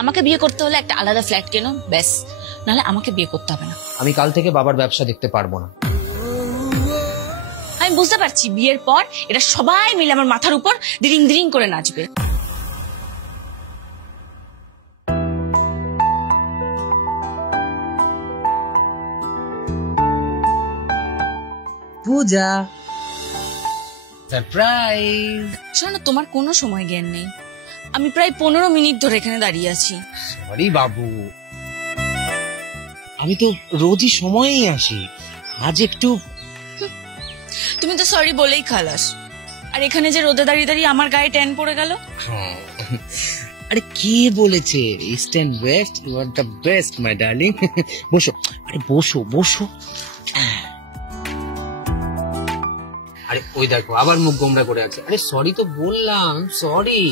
আমাকে বিয়ে করতে হলে একটা আলাদা ফ্ল্যাট কেনো, ব্যাস, নাহলে আমাকে বিয়ে করতে হবে না। আমি কাল থেকে বাবার ব্যবসা দেখতে পারবো না। আমি বুঝতে পারছি বিয়ের পর এটা সবাই মিলে আমার মাথার উপর দিরিং দিরিং করে নাচবে। পূজা, সারপ্রাইজ। শোনো, তোমার কোনো সময় জ্ঞান নেই। আমি প্রায় 15 মিনিট ধরে এখানে দাঁড়িয়ে আছি। সরি বাবু, আমি তো রোজই সময়েই আসি, আজ একটু। তুমি তো সরি বলেই খালাস। আর এখানে যে রোদে দাঁড়িয়ে দাঁড়িয়ে আমার গায়ে ট্যান পড়ে গেল। আরে কে বলেছে east and west you are the best my darling. বসো, আরে বসো বসো। আরে ওই দেখো আবার মুখ গোমড়া করে আছে। আরে সরি তো বললাম, সরি।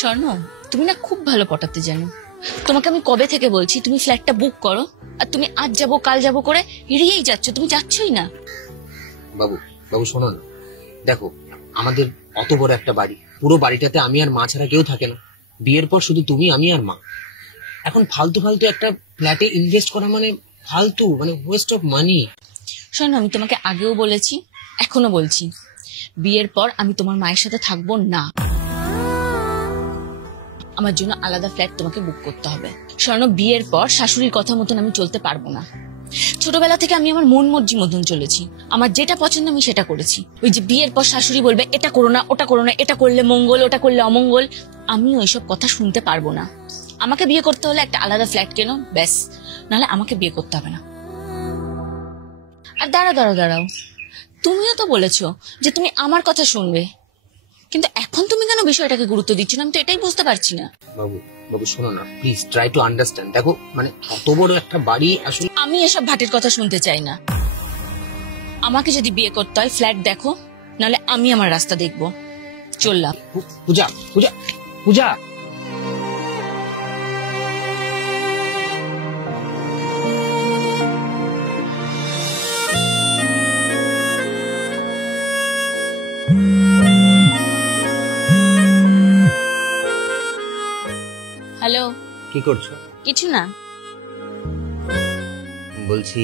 স্বর্ণ, তুমি না খুব ভালো পটাতে জানো। তোমাকে আমি কবে থেকে বলছি তুমি ফ্ল্যাটটা বুক করো, আর তুমি আজ যাবো কাল যাবো করে এড়িয়েই যাচ্ছ, তুমি যাচ্ছই না। বাবু বাবু শোনো না, দেখো আমাদের অত বড় একটা বাড়ি, পুরো বাড়িটাতে আমি আর মা ছাড়া কেউ থাকে না। বিয়ের পর শুধু তুমি, আমি আর মা। এখন ফালতু ফালতু একটা ফ্ল্যাটে ইনভেস্ট করা মানে ফালতু, মানে ওয়েস্ট অফ মানি। শোনো, আমি তোমাকে আগেও বলেছি, এখনো বলছি, বিয়ের পর আমি তোমার মায়ের সাথে থাকবো না। আমার জন্য আলাদা ফ্ল্যাট তোমাকে বুক করতে হবে। স্বর্ণ, বিয়ের পর শাশুড়ির কথা মতন আমি চলতে পারবো না। ছোটবেলা থেকে আমি আমার মন মর্জি মতন চলেছি, আমার যেটা পছন্দ আমি সেটা করেছি। ওই যে বিয়ের পর শাশুড়ি বলবে এটা করো না, ওটা করো না, এটা করলে মঙ্গল, ওটা করলে অমঙ্গল, আমি ওইসব কথা শুনতে পারবো না। আমাকে বিয়ে করতে হলে একটা আলাদা ফ্ল্যাট কেনো, ব্যাস, নাহলে আমাকে বিয়ে করতে হবে না। আর দাঁড়াও দাঁড়াও দাঁড়াও, তুমিও তো বলেছো যে তুমি আমার কথা শুনবে, কিন্তু এখন তুমি কেন বিষয়টাকে গুরুত্ব দিচ্ছ না? আমি তো এটাই বুঝতে পারছি না। বাবু বাবু শোনো না, প্লিজ ট্রাই টু আন্ডারস্ট্যান্ড। দেখো মানে অত বড় একটা বাড়ি, আসলে আমি এসব ভাটের কথা শুনতে চাই না। আমাকে যদি বিয়ে করতে হয় ফ্ল্যাট দেখো, নাহলে আমি আমার রাস্তা দেখবো। চললাম। পূজা পূজা পূজা। হ্যালো, কি করছো? কিছু না। বলছি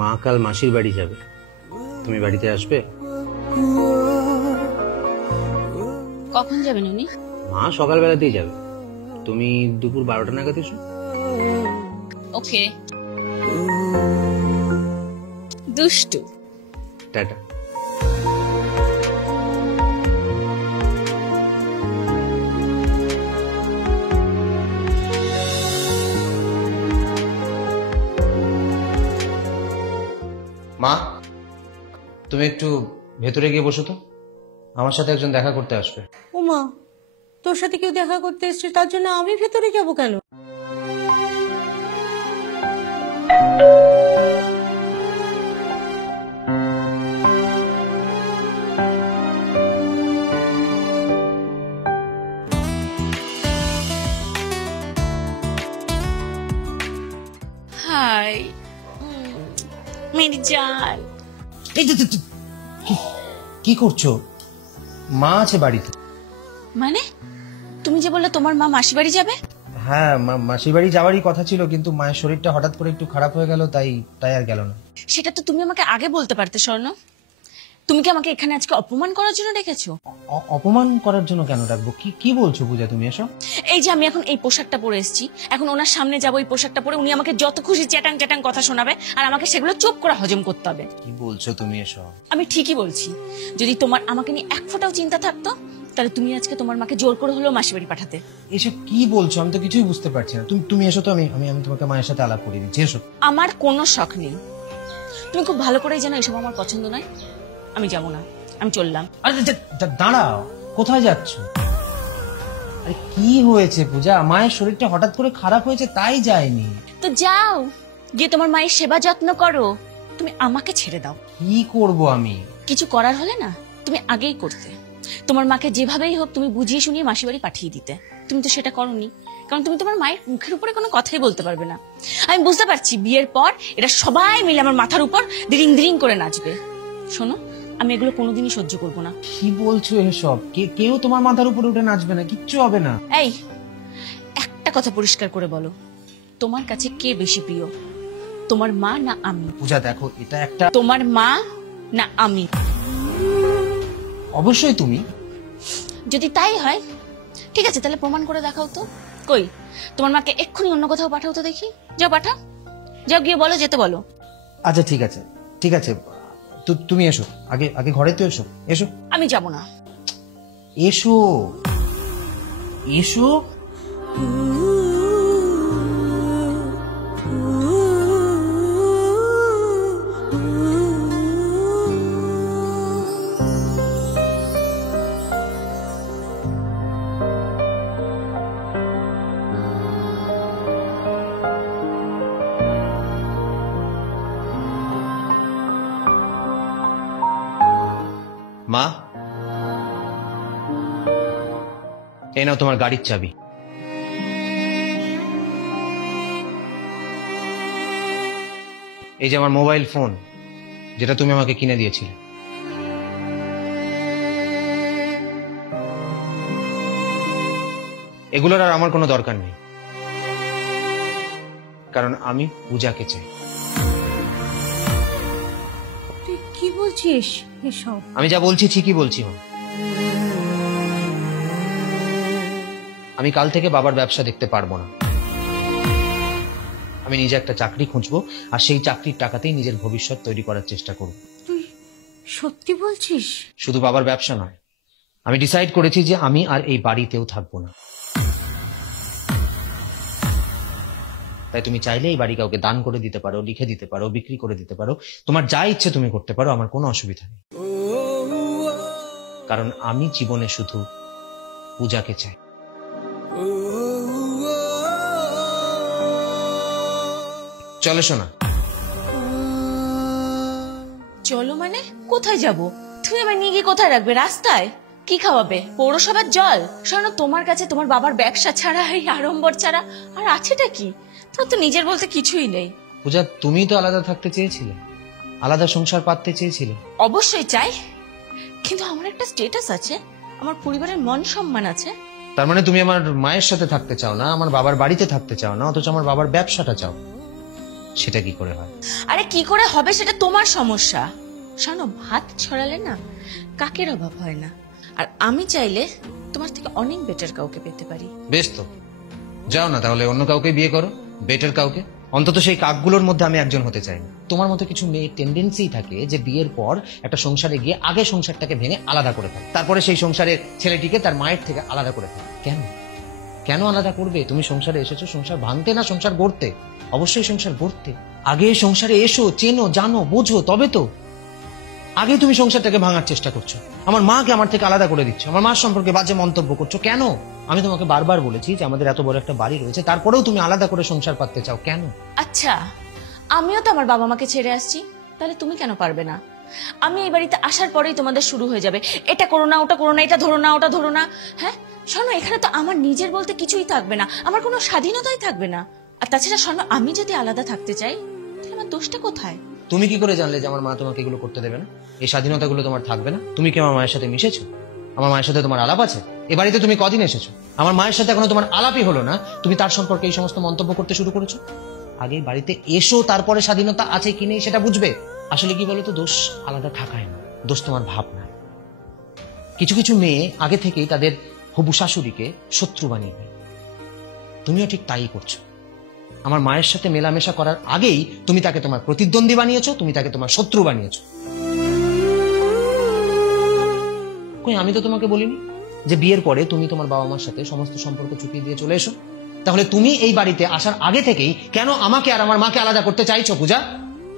মা কাল মাসির বাড়ি যাবে, তুমি বাড়িতে আসবে? কখন যাবেন উনি? মা সকালবেলাতেই যাবে, তুমি দুপুর 12টা নাগাদ এসো। ওকে। দুষ্টু। টাটা। মা, তুমি একটু ভেতরে গিয়ে বসো তো, আমার সাথে একজন দেখা করতে আসবে। ওমা, তোর সাথে কেউ দেখা করতে এসছে, তার জন্য আমি ভেতরে যাব কেন? হাই মেরি জান। এই কি করছো? মা আছে বাড়িতে। মানে তুমি যে বললে তোমার মা মাসি বাড়ি যাবে? হ্যাঁ, মাসির বাড়ি যাওয়ারই কথা ছিল, কিন্তু মায়ের শরীরটা হঠাৎ করে একটু খারাপ হয়ে গেল, তাই আর গেল না। সেটা তো তুমি আমাকে আগে বলতে পারতে স্বর্ণ। তুমি কি আমাকে এখানে আজকে অপমান করার জন্য ডেকেছো? অপমান করার জন্য কেন ডাকবো? কি বলছো পূজা তুমি এসব? এই যে আমি এখন এই পোশাকটা পরে এসেছি, এখন ওনার সামনে যাবো এই পোশাকটা পরে, উনি আমাকে যত খুশি চ্যাটাং চ্যাটাং কথা শোনাবে, আর আমাকে সেগুলো চুপ করে হজম করতে হবে। কি বলছো তুমি এসব? আমি ঠিকই বলছি। যদি তোমার আমাকে নিয়ে এক ফোঁটাও চিন্তা থাকতো, তাহলে তুমি আজকে তোমার মাকে জোর করে হলেও মাসি বাড়ি পাঠাতে। এসব কি বলছো? আমি তো কিছুই বুঝতে পারছি না। তুমি এসো তো, আমি তোমাকে মায়ের সাথে আলাপ করিয়ে দিচ্ছি, এসো। আমার কোনো শখ নেই, তুমি খুব ভালো করেই জানো এসব আমার পছন্দ নয়। আমি যাবো না, আমি চললাম। আরে দাঁড়াও, কোথায় যাচ্ছ? আরে কি হয়েছে পূজা? মায়ের শরীরটা হঠাৎ করে খারাপ হয়েছে, তাই যায়নি। তো যাও, গিয়ে তোমার মায়ের সেবা যত্ন করো। তুমি আমাকে ছেড়ে দাও। কি করব আমি? কিছু করার হলে না তুমি আগেই করতে। তোমার মাকে যেভাবেই হোক তুমি বুঝিয়ে শুনিয়ে মাসি বাড়ি পাঠিয়ে দিতে। তুমি তো সেটা করোনি, কারণ তুমি তোমার মায়ের মুখের উপরে কোনো কথাই বলতে পারবে না। আমি বুঝতে পারছি বিয়ের পর এটা সবাই মিলে আমার মাথার উপর দিরিং দিরিং করে নাচবে। শোনো, আমি এগুলো কোনোদিনই সহ্য করব না। কি বলছো এসব? কেউ তোমার মাথার উপরে উঠে নাচবে না, কিচ্ছু হবে না। এই একটা কথা পরিষ্কার করে বলো, তোমার কাছে কে বেশি প্রিয়, তোমার মা না আমি? পূজা দেখো, এটা একটা, তোমার মা না আমি? অবশ্যই তুমি। যদি তাই হয় ঠিক আছে, তাহলে প্রমাণ করে দেখাও তো। কই তোমার মাকে এক্ষুনি অন্য কোথাও পাঠাও তো দেখি। যাও পাঠাও, যাও গিয়ে বলো, যেতে বলো। আচ্ছা ঠিক আছে, ঠিক আছে, তুমি এসো, আগে আগে ঘরে তো এসো, এসো। আমি যাব না। এসো এসো। মা, এই নাও তোমার গাড়ির চাবি। এই যে আমার মোবাইল ফোন, যেটা তুমি আমাকে কিনে দিয়েছিলে। এগুলোর আর আমার কোনো দরকার নেই, কারণ আমি পূজাকে চাই। তুই কি বলছিস এসব? আমি যা বলছি ঠিকই বলছি মা। আমি কাল থেকে বাবার ব্যবসা দেখতে পারবো না। আমি নিজে একটা চাকরি খুঁজবো, আর সেই চাকরির টাকাতেই নিজের ভবিষ্যৎ তৈরি করার চেষ্টা করব। তুই সত্যি বলছিস? শুধু বাবার ব্যবসা নয়, আমি ডিসাইড করেছি যে আমি আর এই বাড়িতেও থাকবো না। তাই তুমি চাইলে এই বাড়ি কাউকে দান করে দিতে পারো, লিখে দিতে পারো, বিক্রি করে দিতে পারো, তোমার যা ইচ্ছে তুমি করতে পারো, আমার কোনো অসুবিধা নেই। কারণ আমি জীবনে শুধু পূজাকে চাই। চলো শোনা। চলো মানে কোথায় যাব? তুমি আমার নিয়ে গিয়ে কোথায় রাখবে? রাস্তায়? কি খাওয়াবে? পৌরসভার জল? শোনো, তোমার কাছে তোমার বাবার ব্যবসা ছাড়া, এই আড়ম্বর ছাড়া আর আছেটা কি? তোর তো নিজের বলতে কিছুই নেই। পূজা, তুমি তো আলাদা থাকতে চেয়েছিলে, আলাদা সংসার পাততে চেয়েছিলে। অবশ্যই চাই, কিন্তু আমার একটা স্ট্যাটাস আছে, আমার পরিবারের মান সম্মান আছে। তার মানে তুমি আমার মায়ের সাথে থাকতে চাও না, আমার বাবার বাড়িতে থাকতে চাও না, অথচ আমার বাবার ব্যবসাটা চাও। সেটা কি করে হয়? আরে কি করে হবে সেটা তোমার সমস্যা। শোনো, ভাত ছড়ালে না কাকের অভাব হয় না। আর আমি চাইলে তোমার থেকে অনেক বেটার কাউকে পেতে পারি। বেশ তো, যাও না তাহলে অন্য কাউকে বিয়ে করো, বেটার কাউকে। অন্তত সেই কাকগুলোর মধ্যে আমি একজন হতে চাই না। তোমার মতো কিছু মেয়ের টেন্ডেন্সি থাকে যে বিয়ের পর একটা সংসারে গিয়ে আগে সংসারটাকে ভেঙে আলাদা করে থাকে, তারপরে সেই সংসারের ছেলেটিকে তার মায়ের থেকে আলাদা করে থাকে। কেন কেন আলাদা করবে? তুমি সংসারে এসেছো সংসার ভাঙতে, না সংসার গড়তে? অবশ্যই সংসার গড়তে। আগে সংসারে এসো, চেনো, জানো, বোঝো, তবে তো। আগে তুমি সংসারটাকে ভাঙার চেষ্টা করছো, আমার মাকে আমার থেকে আলাদা করে দিচ্ছ, আমার মার সম্পর্কে বাজে মন্তব্য করছো। কেন? আমি তোমাকে বারবার বলেছি যে আমাদের এত বড় একটা বাড়ি রয়েছে, তারপরেও তুমি আলাদা করে সংসার পাততে চাও কেন? আচ্ছা, আমিও তো আমার বাবা মাকে ছেড়ে আসছি, তাহলে তুমি কেন পারবে না? আমি এই বাড়িতে আসার পরেই তোমাদের শুরু হয়ে যাবে, এটা করো না, ওটা করো না, এটা ধরো না, ওটা ধরো না। হ্যাঁ শোনো, এখানে তো আমার নিজের বলতে কিছুই থাকবে না, আমার কোনো স্বাধীনতাই থাকবে না। আর তাছাড়া শোনো, আমি যদি আলাদা থাকতে চাই তাহলে আমার দোষটা কোথায়? তুমি কি করে জানলে যে আমার মা তোমাকে এগুলো করতে দেবে না? এই স্বাধীনতাগুলো তোমার থাকবে না? তুমি কি আমার মায়ের সাথে মিশেছো? আমার মায়ের সাথে তোমার আলাপ আছে? এ বাড়িতে তুমি কদিন এসেছো? আমার মায়ের সাথে এখনো তোমার আলাপই হলো না, তুমি তার সম্পর্কে এই সমস্ত মন্তব্য করতে শুরু করেছো। আগে বাড়িতে এসো, তারপরে স্বাধীনতা আছে কি নেই সেটা বুঝবে। আসলে কি বলতো, দোষ আলাদা থাকায় না, দোষ তোমার ভাবনা। কিছু কিছু মেয়ে আগে থেকেই তাদের হবু শাশুড়িকে শত্রু বানিয়ে দেয়, তুমিও ঠিক তাই করছো। আমার মায়ের সাথে মেলামেশা করার আগেই তুমি তাকে তোমার প্রতিদ্বন্দ্বী বানিয়েছো, তুমি তাকে তোমার শত্রু বানিয়েছো। কই, আমি তো তোমাকে বলিনি যে বিয়ের পরে তুমি তোমার বাবা মার সাথে সমস্ত সম্পর্ক চুকিয়ে দিয়ে চলে এসো? তাহলে তুমি এই বাড়িতে আসার আগে থেকেই কেন আমাকে আর আমার মাকে আলাদা করতে চাইছো পূজা?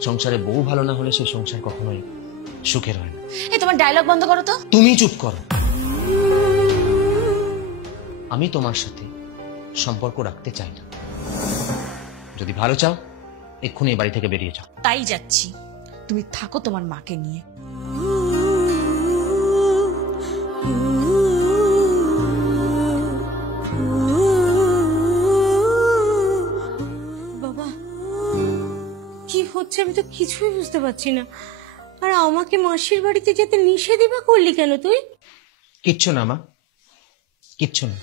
সংসারে বউ ভালো না হলে সেই সংসার কখনোই সুখের হয় না। এই তোমার ডায়লগ বন্ধ করো তো। তুমি চুপ করো। আমি তোমার সাথে সম্পর্ক রাখতে চাই না। যদি ভালো চাও এক্ষুনি এই বাড়ি থেকে বেরিয়ে যাও। তাই যাচ্ছি, তুমি থাকো তোমার মাকে নিয়ে। বাবা, কি হচ্ছে আমি তো কিছুই বুঝতে পারছি না। আর আমাকে মাসির বাড়িতে যেতে নিষেধই বা করলি কেন তুই? কিচ্ছু না মা, কিচ্ছু না।